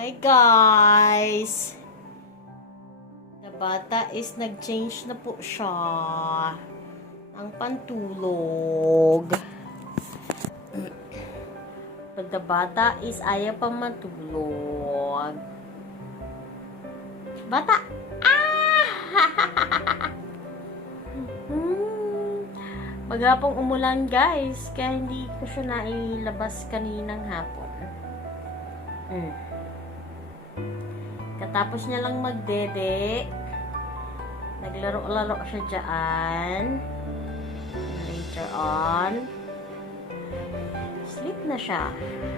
Hi guys! The bata is nag-change na po siya ng pantulog. But the bata is ayaw pa matulog. Bata! Ah! Hmm. Maghapong umulan guys, kaya hindi ko siya nailabas kaninang hapon. Mm. Katapos niya lang magdede, naglaro-laro siya dyan. Later on, sleep na siya.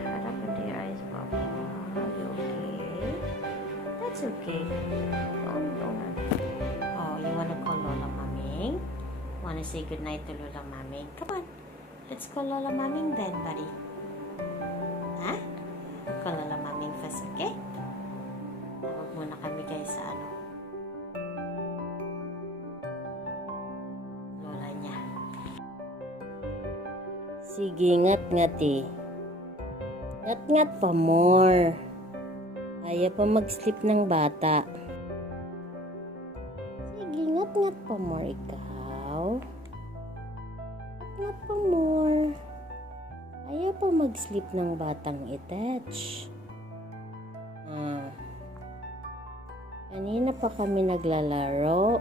What happened to your eyes, Papa? Are you okay? That's okay. Don't, don't. Oh, you wanna call Lola Maming? Wanna say goodnight to Lola Maming? Come on. Let's call Lola Maming then, buddy. Sige, ngat-ngati. Ngat-ngat pa more. Kaya pa mag-sleep ng bata. Sige, ngat-ngat pa more ikaw. Ngat pa more. Kaya pa mag-sleep ng batang itouch. Ah. Kanina pa kami naglalaro.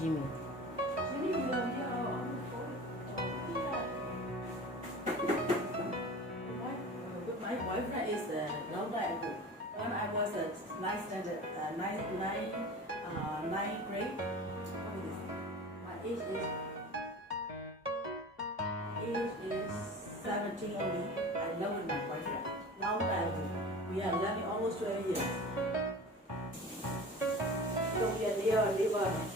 Jimmy. My boyfriend is. When I was a ninth standard, uh, ninth, ninth, uh, ninth grade. My age is age is seventeen only. I love my boyfriend. Long time ago. We are almost twenty years. So we are.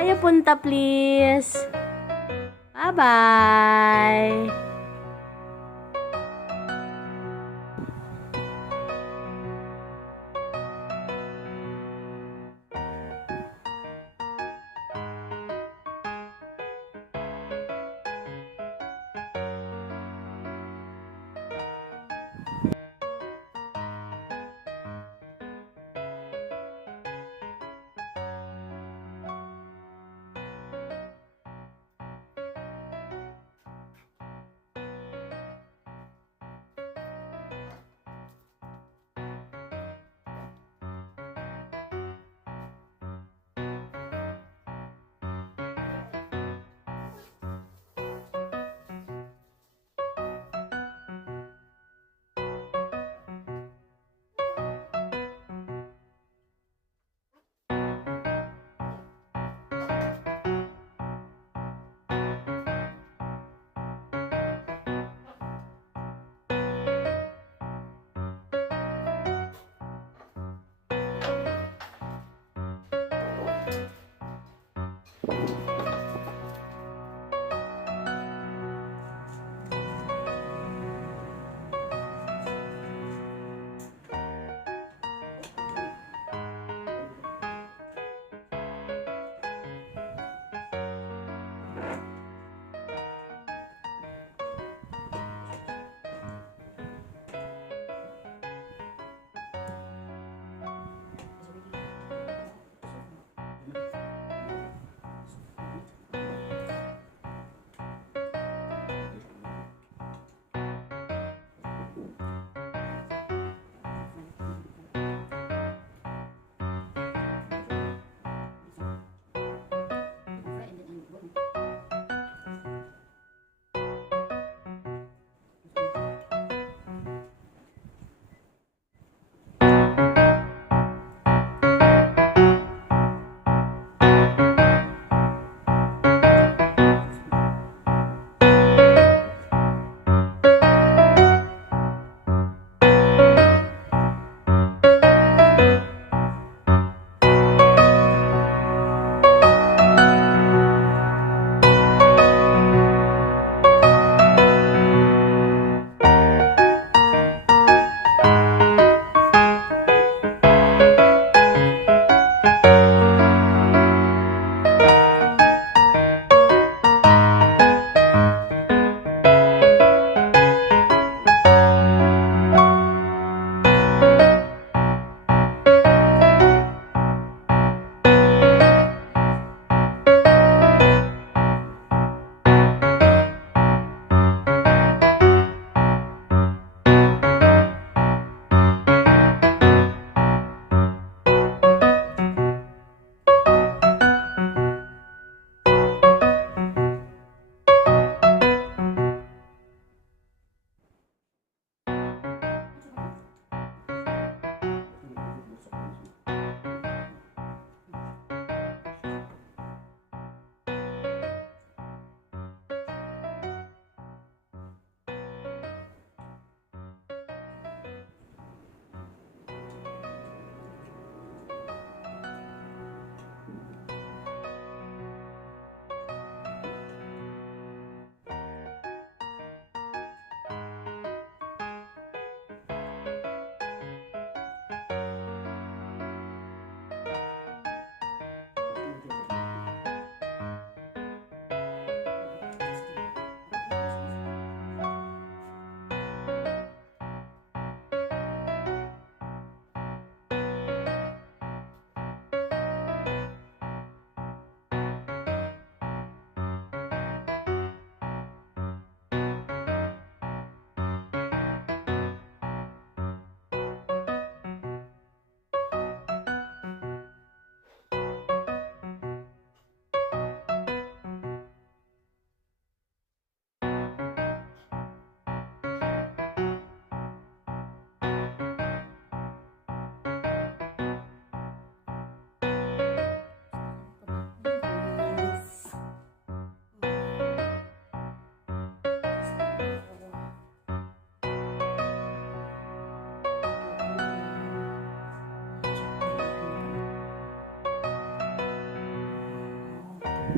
kayo punta, please? Bye-bye!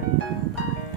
Bye.